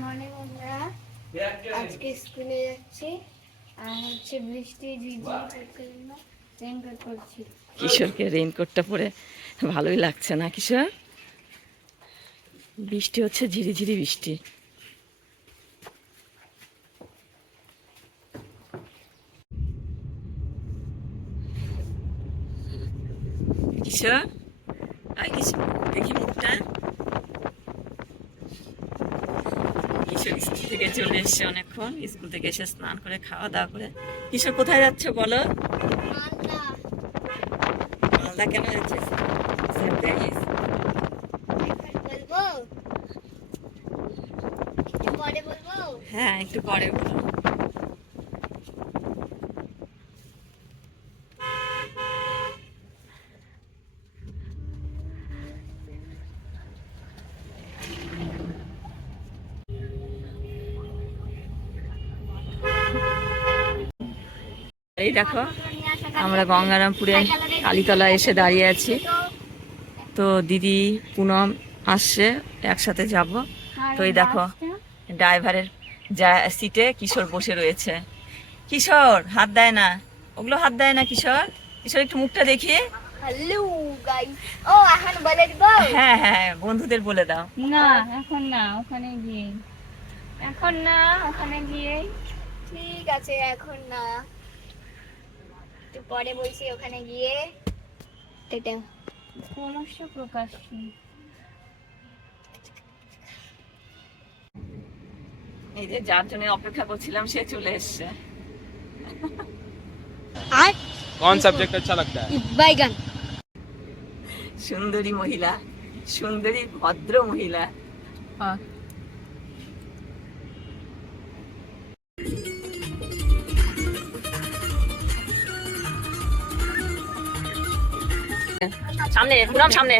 মানে বন্ধুরা আজকে স্কুলে যাচ্ছি আর হচ্ছে বৃষ্টি ঝিরঝির করছে, রেইনকোট পরছি। কিশোরকে রেইনকোটটা পরে ভালোই লাগছে না কিশোর? বৃষ্টি হচ্ছে, ঝিরিঝিরি বৃষ্টি। কিশোর, আয় কিশোর, দেখি মুখটা। কিশোর স্কুল থেকে চলে এসছে অনেকক্ষণ, স্কুল থেকে এসে স্নান করে খাওয়া দাওয়া করে। কিশোর কোথায় যাচ্ছ বলো? মালদা কেন যাচ্ছে? হ্যাঁ, একটু পরে বলো। এই দেখো, আমরা গঙ্গারামপুরে কালীতলা এসে দাঁড়িয়ে আছি। তো দিদি পুনম আসছে, একসাথে যাব। তো এই দেখো, ড্রাইভারের সিটে কিশোর বসে রয়েছে। কিশোর হাত দেয় না, ওগুলো হাত দেয় না। কিশোর, কিশোর একটু মুখটা দেখি। হ্যালো গাইস, ও এখন বলে দিব? হ্যাঁ হ্যাঁ, বন্ধুদের বলে দাও। না এখন না, ওখানে গিয়ে। এখন না, ওখানে গিয়ে। ঠিক আছে, এখন না, একটু পরে বলছি, ওখানে গিয়ে। এটা ক্রমশ প্রকাশ। এই যে যার জন্য অপেক্ষা করছিলাম সে চলে এসছে। कौन सब्जेक्ट अच्छा लगता है? বাইগান। সুন্দরী মহিলা, সুন্দরী ভদ্র মহিলা। সামনে পুনম, সামনে।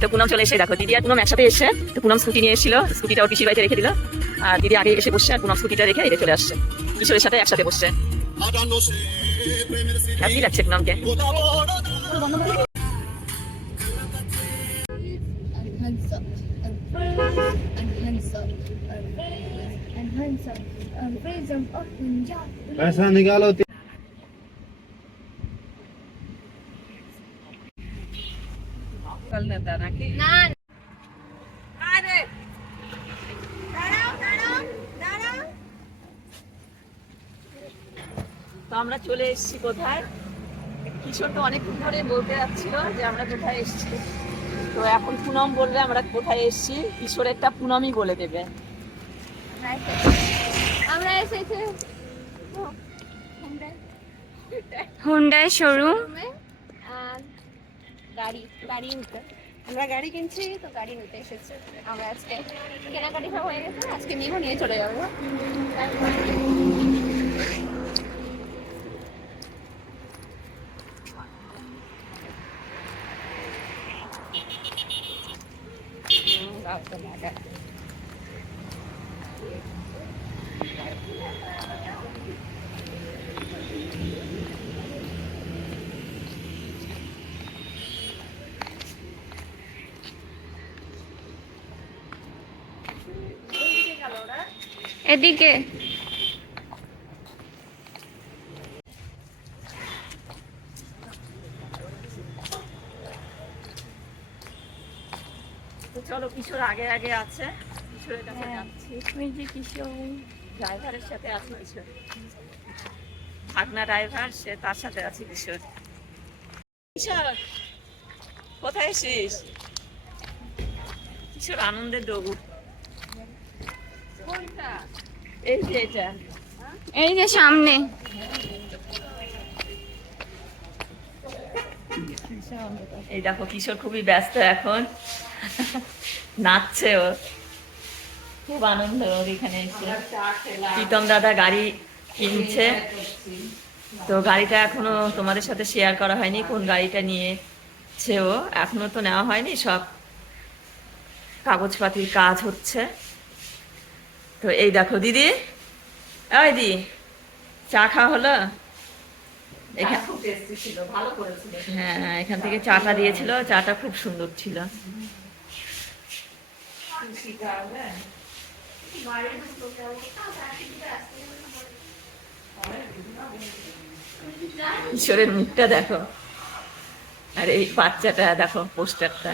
তো পুনম চলে এসে দেখো, দিদি আর পুনম একসাথে এসে। তো পুনম স্কুটি নিয়ে এসেছিল, স্কুটিটা ওর পিসির বাড়িতে রেখে দিল। আর দিদি আগে এসে বসছে, আর পুনম স্কুটিটা রেখে এড়ে চলে আসছে, কিশোরের সাথে একসাথে বসছে। হ্যাপি লাগছে পুনমকে। पैसा निकालो। নাকি না তো আমরা চলে এসেছি কোথায়? কিশোর তো অনেকক্ষণ ধরে বলতে যাচ্ছিল যে আমরা কোথায় এসেছি। তো এখন পুনম বলবে আমরা কোথায় এসেছি, কিশোরেরটা পুনমই বলে দেবে। আমরা এসেছি হুন্ডাই শোরুম। গাড়ি নিতে আমরা গাড়ি কিনছি, তো গাড়ি নিতে এসেছি। আমরা আজকে কেনাকাটি সব হয়ে গেছে, আজকে নিয়ে চলে যাবো। এদিকে তো চলো, কিশোর আগে আগে আছে, কিশোরের কাছে যাচ্ছি। ওই যে কিশোর ড্রাইভারের সাথে আছে কিশোর, ভাগনা ড্রাইভার, সে তার সাথে আছে কিশোর। কিশোর কোথায় এসিস? কিশোর আনন্দের দৌড়। কোনটা? এই যে এটা, এই যে সামনে। এই দেখো কিশোর খুবই ব্যস্ত এখন, নাচছে ও, খুব আনন্দ ওর এখানে এসে। প্রীতম দাদা গাড়ি কিনছে, তো গাড়িটা এখনো তোমাদের সাথে শেয়ার করা হয়নি, কোন গাড়িটা নিয়েছে ও এখনো তো নেওয়া হয়নি, সব কাগজপাতির কাজ হচ্ছে। তো এই দেখো দিদি, ওই দি চা খাওয়া হলো? হ্যাঁ, এখান থেকে চাটা দিয়েছিল, চাটা খুব সুন্দর ছিল। ঈশ্বরের মুখটা দেখো, আর এই বাচ্চাটা দেখো পোস্টারটা।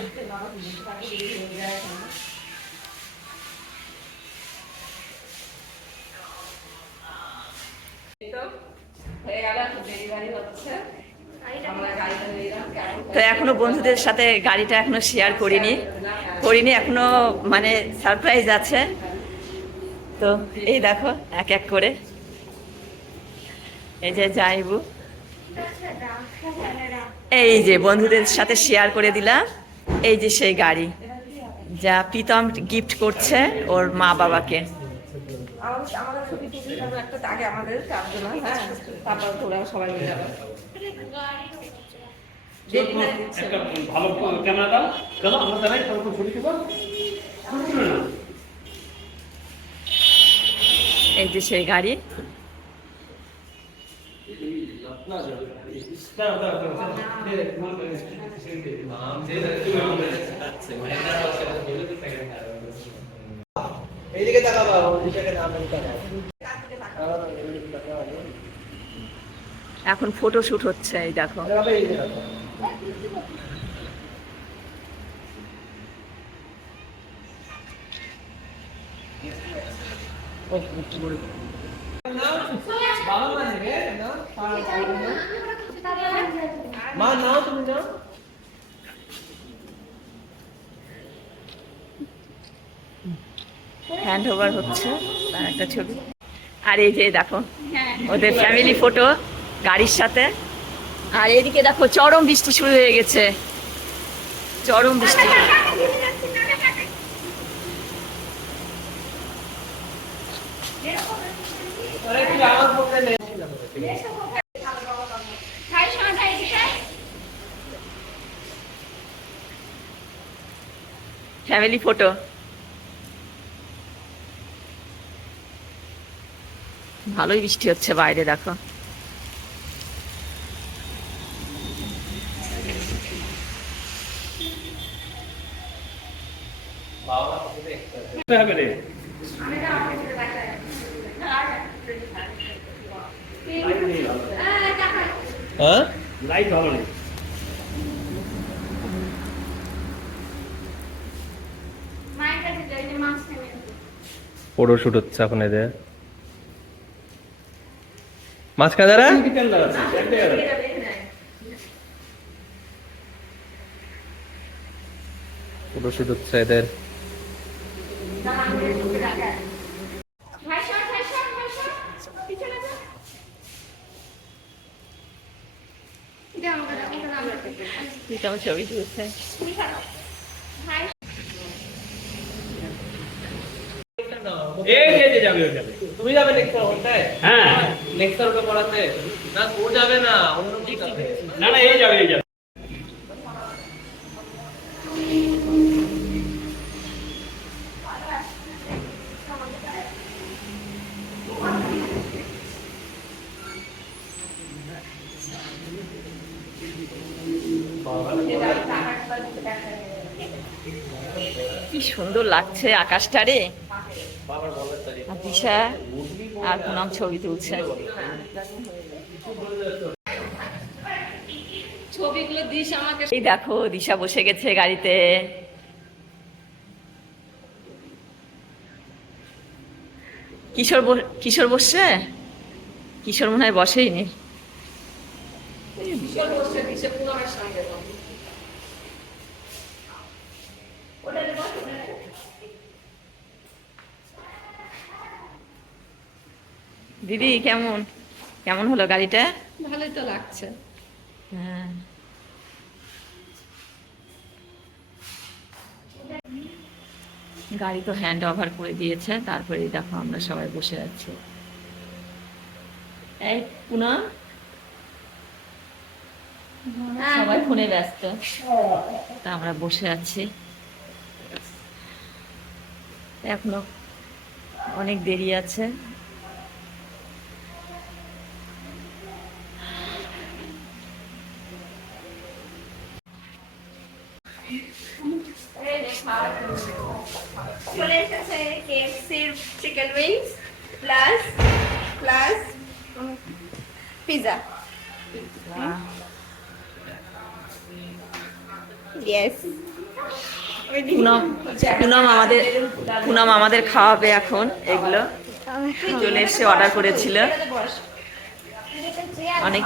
তো এখনো বন্ধুদের সাথে গাড়িটা এখনো শেয়ার করিনি এখনো, মানে সারপ্রাইজ আছে। তো এই দেখো এক এক করে, এই যে যাইবু, এই যে বন্ধুদের সাথে শেয়ার করে দিলাম। এই যে সেই গাড়ি যা প্রীতম গিফট করছে ওর মা বাবাকে। সবাই মিলে ভালো ক্যামেরা দাও, চলো আমরা দাঁড়াই তারপর ছবি তুলব। এই যে সেই গাড়ি। এইদিকে তাকাবা, ওইদিকে না তাকাবা। এখন ফটো শুট হচ্ছে, এই দেখো। মা নাও, তুমি নাও। হ্যান্ড ওভার হচ্ছে তার একটা ছবি। আর এই যে দেখো ওদের ফ্যামিলি ফটো গাড়ির সাথে। আর এদিকে দেখো চরম বৃষ্টি শুরু হয়ে গেছে, চরম বৃষ্টি। Family photo. ভালোই বৃষ্টি হচ্ছে বাইরে দেখো। হ্যাঁ, লাইট ভালো নেই। ফটো শুট হচ্ছে এখন এদের মাঝখানে দাঁড়া। ফটো শুট হচ্ছে এদের। ছবি তুলছে। তুমি যাবে লেকচার হতে? হ্যাঁ, লেকচার ওকে পড়াতে? না, ও যাবে না, অন্য কেউ যাবে। না না, এই যাবে এই যাবে। কি সুন্দর লাগছে আকাশটা রে। আর দিশা আর পুনম ছবি তুলছে। ছবিগুলো দিশা আমাকে, এই দেখো দিশা বসে গেছে গাড়িতে। কিশোর বসছে? কিশোর মনে হয় বসেইনি। দিদি কেমন কেমন হলো গাড়িটা? ভালোই তো লাগছে। হ্যাঁ, গাড়ি তো হ্যান্ড ওভার করে দিয়েছে। তারপরে দেখো আমরা সবাই বসে আছি। এই পুনম, সবাই ফোনে ব্যস্ত, তা আমরা বসে আছি। এখনো অনেক দেরি আছে। চলে এসেছে কেএফসির chicken wings plus plus pizza. Yes. Poonam আমাদের খাওয়াবে এখন এগুলো। চলে এসে অর্ডার করেছিল অনেক।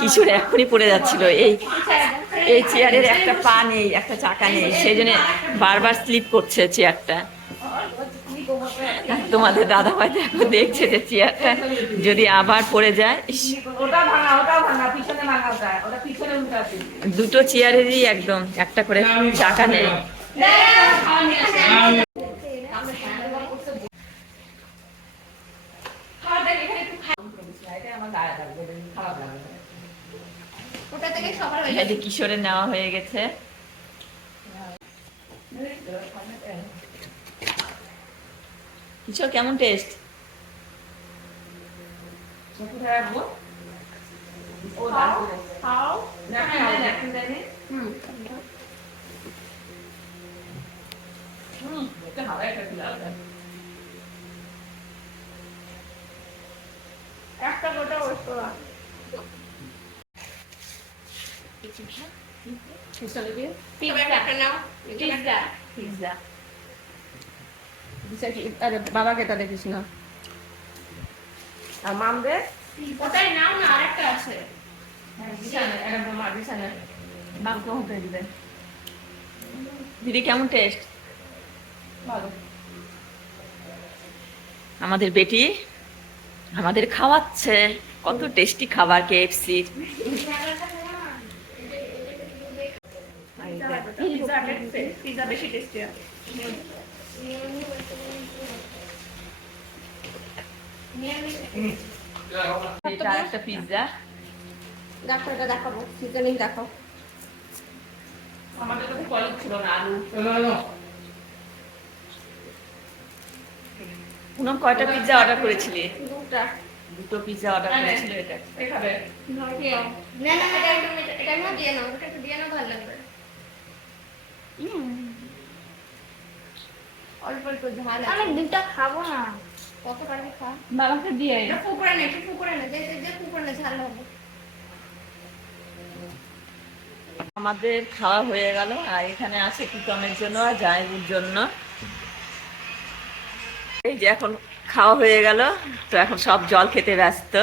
কিশোর এখনই পড়ে যাচ্ছিল, এই চেয়ারের একটা পা নেই, একটা চাকা নেই, সেই জন্য বারবার স্লিপ করছে চেয়ারটা। তোমাদের দাদা ভাই এখন দেখছে যে চেয়ারটা যদি আবার পড়ে যায়। দুটো চেয়ারেরই একদম একটা করে চাকা নেই। কিশোরের নেওয়া হয়ে গেছে। কিশোর কেমন টেস্ট? একটা গোটা বস্তু বাবাকে তা দেখিস না। আর মামদের ওটাই নাও না, আরেকটা আছে। দিদি কেমন টেস্ট? আমাদের বেটি আমাদের খাওয়াচ্ছে, কত টেস্টি খাবার কেএফসি। পিৎজা বেশি টেস্টি। এটা একটা পিৎজা। দেখো এটা দেখাবো, চিকেনই দেখো। আমাদের কাছে কলেজ ছিল না, আলু। পুনম কয়টা পিৎজা অর্ডার করেছিলি? দুটো পিৎজা অর্ডার করেছিল। এটা খাবে না না, এটা না দিয়ে নাও, এটা একটু দিয়ে নাও, ভালো লাগবে। অল্প অল্প ঝাল। আমি দুটো খাবো না। কত পারবি খা। বাবাকে দিয়ে এটা ফুকরে নে, একটু ফুকরে নে, যে ফুকরে নে, ঝাল হবে। আমাদের খাওয়া হয়ে গেল, আর এখানে আছে প্রীতমের জন্য আর জায়গুর জন্য। এই যে এখন খাওয়া হয়ে গেল, তো এখন সব জল খেতে ব্যস্ত।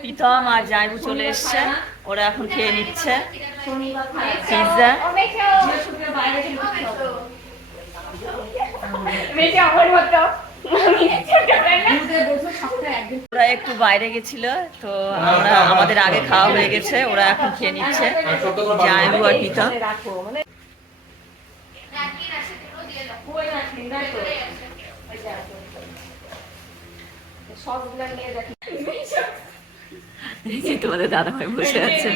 প্রীতম আর জায়গু চলে এসছে, ওরা এখন খেয়ে নিচ্ছে পিৎজা। ওরা একটু বাইরে গেছিল, তো আমরা আমাদের আগে খাওয়া হয়ে গেছে, ওরা এখন খেয়ে নিচ্ছে জায়গু আর প্রীতম। তোমাদের দাদা ভাই বসে আছে।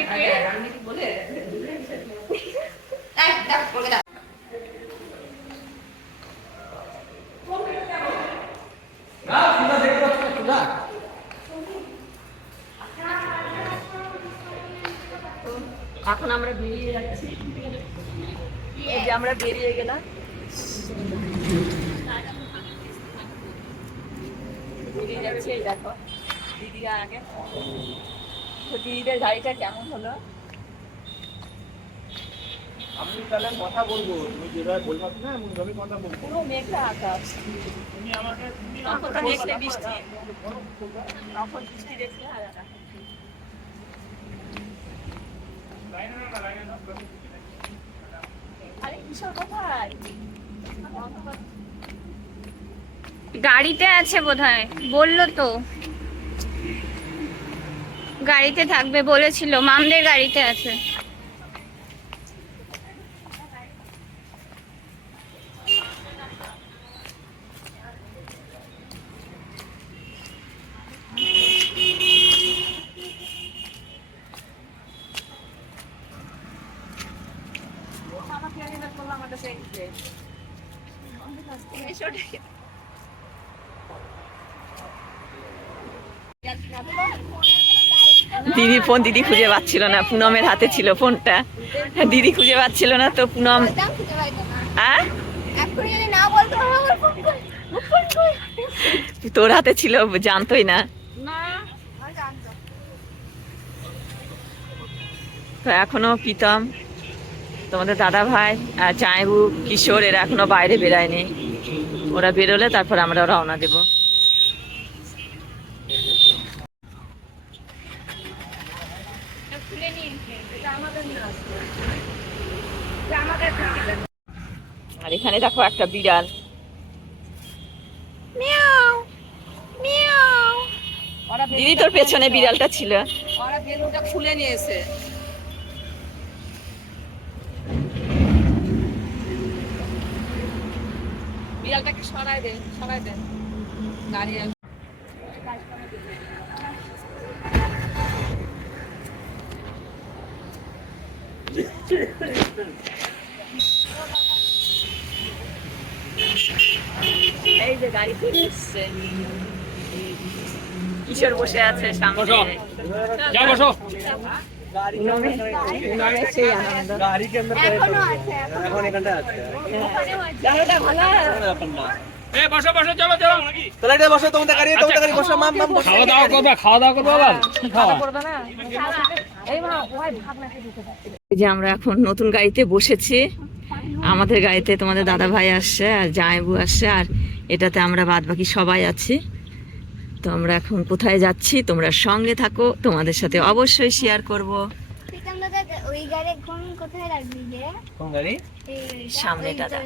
এখন আমরা বেরিয়ে যাচ্ছি, এই যে আমরা বেরিয়ে গেলাম। বেরিয়ে যাচ্ছে, এই দেখো দিদিরা আগে। তো দিদিদের গাড়িটা কেমন হলো? আমি তাহলে কথা বলবো, তুমি যেভাবে বলবো না এমন ভাবে কথা বলবো। পুরো মেঘলা আকাশ, তুমি আমাকে তখন তো দেখলে বৃষ্টি, তখন বৃষ্টি দেখলে আরে কিশোর কোথায়? গাড়িতে আছে বোধহয়, বললো তো গাড়িতে থাকবে বলেছিল, মামদের গাড়িতে আছে। দিদির ফোন দিদি খুঁজে পাচ্ছিল না, পুনমের হাতে ছিল ফোনটা, দিদি খুঁজে পাচ্ছিল না তো পুনম তোর হাতে ছিল, জানতোই না। তো এখনো প্রীতম, তোমাদের দাদা ভাই আর জামাইবু কিশোর এরা এখনো বাইরে বেরায়নি, ওরা বেরোলে তারপর আমরা রওনা দেব। আর এখানে দেখো একটা বিড়াল, দিদি তোর পেছনে বিড়ালটা ছিল। ওরা বেলুনটা খুলে নিয়েছে। বিড়ালটাকে সরাই দে, সরাই দে। গাড়ি আসবে। এই যে গাড়ি চলে এসছে, কিশোর বসে আছে সামনে। যা বসো। সেই আনন্দ। এ বসো বসো, চলো চলো। তাহলে এটা বসো, তোমাদের গাড়ি বসো, মাম মাম বসো। খাওয়া দাওয়া করবে, খাওয়া দাওয়া করবে আবার। কি খাওয়া? এই যে আমরা এখন নতুন গাড়িতে বসেছি, আমাদের গাড়িতে তোমাদের দাদা ভাই আসছে আর জামাইবু আসছে, আর এটাতে আমরা বাদ বাকি সবাই আছি। তো আমরা এখন কোথায় যাচ্ছি তোমরা সঙ্গে থাকো, তোমাদের সাথে অবশ্যই শেয়ার করব। ওই গাড়ি কোথায় রাখবি রে? কোন গাড়ি? সামনেটা দা।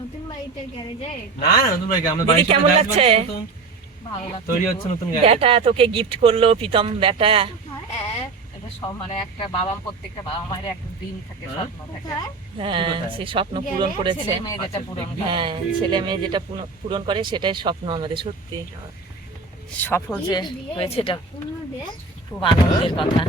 নতুন বাড়িটার গ্যারেজে। না না, নতুন গাড়ি আমরা দিদি বাড়ি কেমন লাগছে? ভালো লাগছে। তৈরি হচ্ছে নতুন গাড়ি। বেটা তোকে গিফট করলো প্রীতম বেটা। এটা সব মানে একটা বাবা, প্রত্যেকটা বাবা মায়ের একটা ড্রিম থাকে, স্বপ্ন থাকে। হ্যাঁ, সে স্বপ্ন পূরণ করেছে। ছেলে মেয়ে যেটা পূরণ করে। হ্যাঁ, ছেলে মেয়ে যেটা পূরণ করে সেটাই স্বপ্ন আমাদের। সত্যি সফল যে হয়েছে এটা খুব আনন্দের কথা।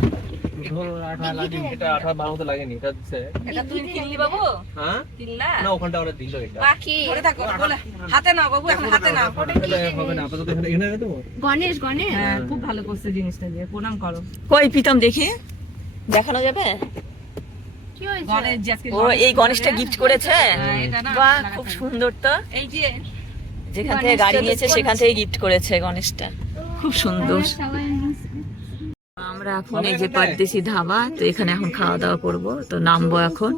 এটা 18 12 মতো লাগেনি, এটা হচ্ছে এটা তুই কিনলি বাবু? হ্যাঁ কিনলা? না, ওখানটা ওরা দিল এটা। বাকি ধরে থাকো, বলে হাতে নাও বাবু, এখন হাতে নাও। এটা হবে না, আপাতত এখানে দেবো। গণেশ গণেশ হ্যাঁ, খুব ভালো করছে জিনিসটা, দিয়ে প্রণাম করো। কই প্রীতম দেখি, দেখানো যাবে? কি হয়েছে? গণেশ যে আজকে ও এই গণেশটা গিফট করেছে, হ্যাঁ, এটা না, বাহ লাগাতে খুব হবে। সুন্দর। তো এই যে যেখান থেকে গাড়ি নিয়েছে সেখান থেকে গিফট করেছে গণেশটা, খুব সুন্দর। সবাই আমরা এখন এই যে পারদেশি ধাবা, তো এখানে এখন খাওয়া দাওয়া করব, তো নামবো এখন।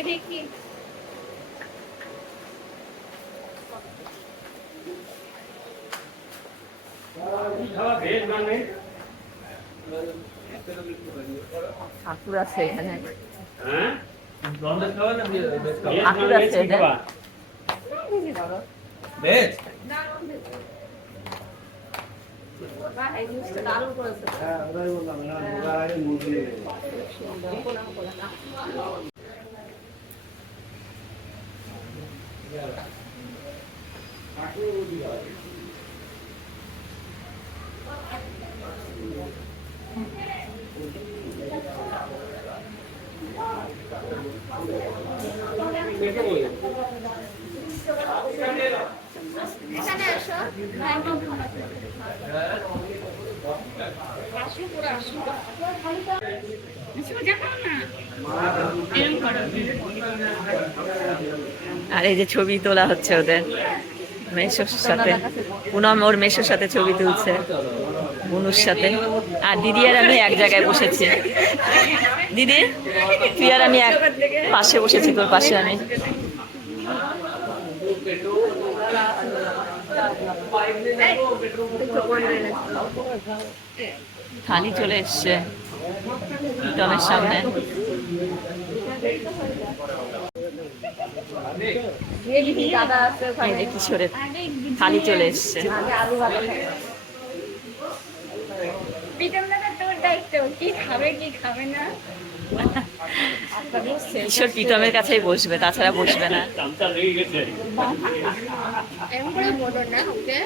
এটা কি? ভেজ মানে ঠাকুর আছে এখানে, হ্যাঁ, ননভেজ খাওয়া না ভেজ খাওয়া? ঠাকুর আছে এটা। ভেজ? এখানে আসো। আর এই যে ছবি তোলা হচ্ছে ওদের মেসোর সাথে, পুনম ওর মেসোর সাথে ছবি তুলছে, বুনুর সাথে। আর দিদি আর আমি এক জায়গায় বসেছি। দিদি তুই আর আমি এক পাশে বসেছি, তোর পাশে আমি। থালি চলে এসছে প্রীতমের সামনে। দাদা আছে এই যে কিশোরের থালি চলে এসছে। প্রীতম দাদা তোর দায়িত্ব, কি খাবে কি খাবে না। কিশোর প্রীতমের কাছেই বসবে, তাছাড়া বসবে না। চামচা লেগে গেছে। এমন করে বলো না ওকে,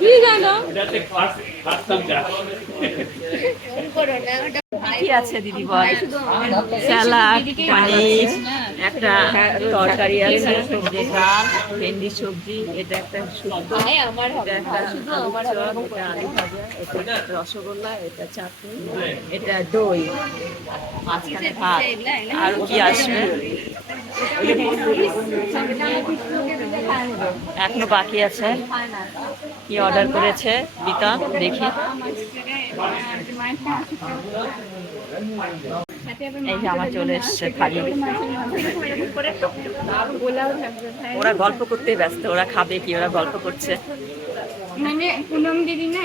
কি জানো এটা হচ্ছে ফার্স্ট চামচা। এমন করো না, ওটা কি আছে দিদি বল? স্যালাড, পানির, একটা তরকারি আছে, ডাল, ভেন্ডি সবজি, এটা একটা শুক্তো, আমার এটা একটা আলু চপ, এটা আলু ভাজা, এটা রসগোল্লা, এটা চাটনি, এটা দই, মাঝখানে ভাত। আর কি আসবে এখনো বাকি আছে। কি অর্ডার করেছে প্রীতম দেখি। এই যে আমার চলে এসছে থালি। ওরা গল্প করতে ব্যস্ত, ওরা খাবে কি, ওরা গল্প করছে। মানে পুনম দিদি না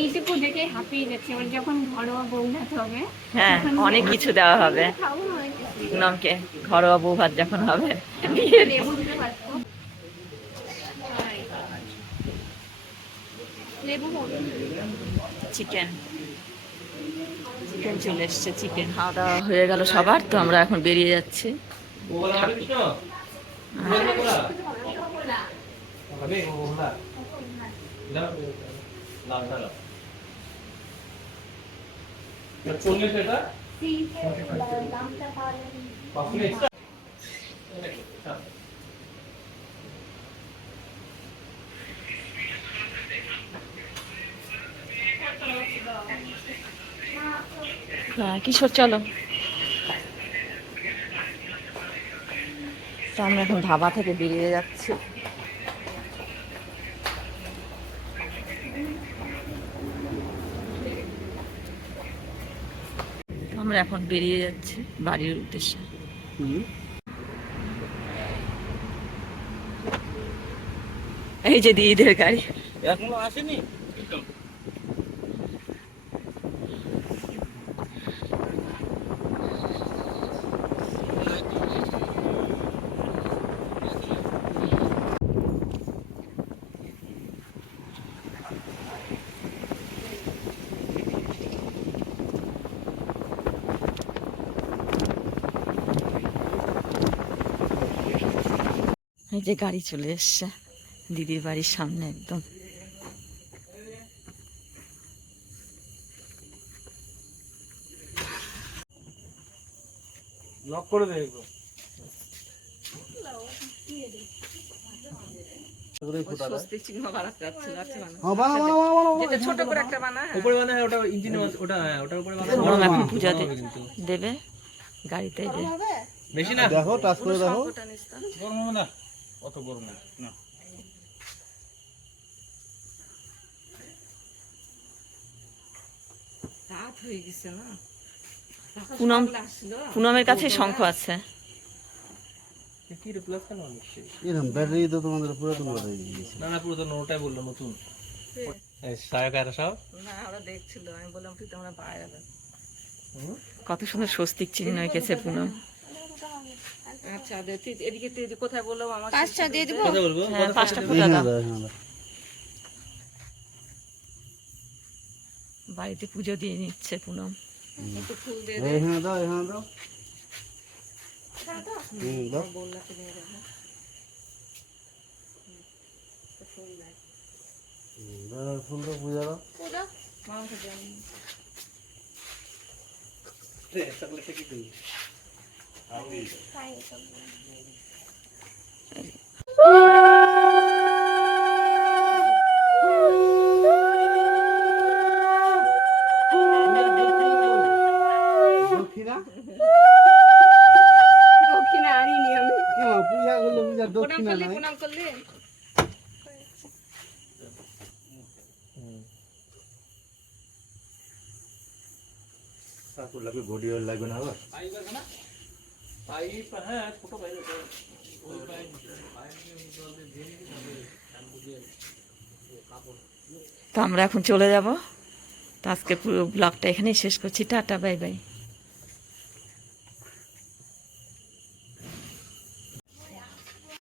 এইটুকু দেখে হাঁপিয়ে যাচ্ছে, ওর যখন ঘরোয়া বউ ভাত হবে। হ্যাঁ, অনেক কিছু দেওয়া হবে খাবো নয় পুনমকে, ঘরোয়া বউ ভাত যখন হবে। লেবু দিতে পারতো, লেবু চিকেন চিকেন চলে এসছে, চিকেন খাওয়া দাওয়া হয়ে গেল সবার। তো আমরা এখন বেরিয়ে যাচ্ছি। চল্লিশ এটা কিশোর চলো। তো আমরা এখন ধাবা থেকে বেরিয়ে যাচ্ছি। আমরা এখন বেরিয়ে যাচ্ছি বাড়ির উদ্দেশ্যে। এই যে দিদিদের গাড়ি এখনো আসেনি। এই যে গাড়ি চলে এসছে দিদির বাড়ির সামনে একদম। লক করে দে একটু। স্বস্তিক চিহ্ন বানাতে যাচ্ছে হ্যাঁ, ছোট করে একটা বানা। উপরে বানায় ওটা ইঞ্জিন, ওটা ওটার উপরে বানায়। পুনম এখন পূজা দেবে গাড়িতে। বেশি না দেখো টাচ করে দেখো। গরম হবে না, অত গরম হবে না। রাত হয়ে গেছে না। পুনমের কাছে শঙ্খ আছে। কি রিপ্লেস কেন হচ্ছে? এরকম ব্যাটারি তো তোমাদের পুরাতন ব্যাটারি দিয়েছে। না না, পুরো তো ওটাই বললো নতুন। এই সায়ক আর সব না ওরা দেখছিল, আমি বললাম তুই তোমরা বাইরে যাবে। কত সুন্দর স্বস্তিক চিহ্ন এঁকেছে পুনম। আচ্ছা দে, তুই এদিকে তুই কোথায় বললাম আমার পাঁচটা দিয়ে দিব। কথা বলবো। হ্যাঁ, 5টা ফুটা এখানে দাও। দাও, এখানে দাও। বাড়িতে পুজো দিয়ে নিচ্ছে পুনম। একটু ফুল দিয়ে এখানে দাও, এখানে দাও। দাও। বললা তুমি এরকম ফুল দেয় দাও, ফুল দাও, পূজা দাও। মাংস দেন। দক্ষিণা? দক্ষিণা আনিনি আমি। কি মা, পূজা করলে পূজার প্রণাম দক্ষিণা করলে নাই? প্রণাম করলে ঠাকুর লাগবে, ঘড়ি লাগবে না আবার? পাইপ, হ্যাঁ ছোট পাইপ। তো আমরা এখন চলে যাব। তো আজকে পুরো ব্লগটা এখানেই শেষ করছি। Tata, bye bye.